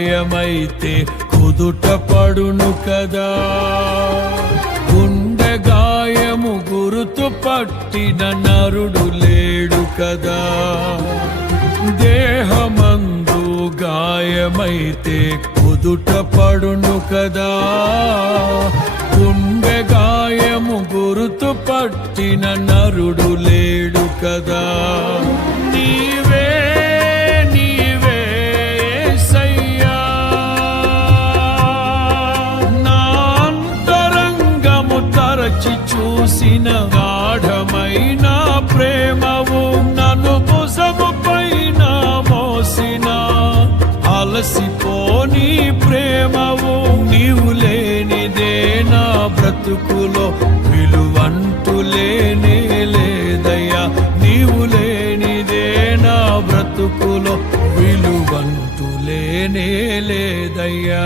గాయమైతే కుదుట పడును కదా, గుండె గాయము గురుతు పట్టిన నరుడు లేడు కదా, దేహమందు గాయమైతే కుదుట పడును కదా, గుండె గాయము గురుతు పట్టిన నరుడు లేడు కదా. నీవే నీవే యేసయ్యా, నా అంతరంగము తరచి చూసిన గాఢమైన ప్రేమవు, నన్ను భుజము పైన మోసిన అలసిపోని ప్రేమవు, నీవు లేనిదే నా బ్రతుకులో విలువంటూ లేనే లేదయ్యా, నీవు లేనిదే నా బ్రతుకులో విలువంటూ లేనే లేదయ్యా.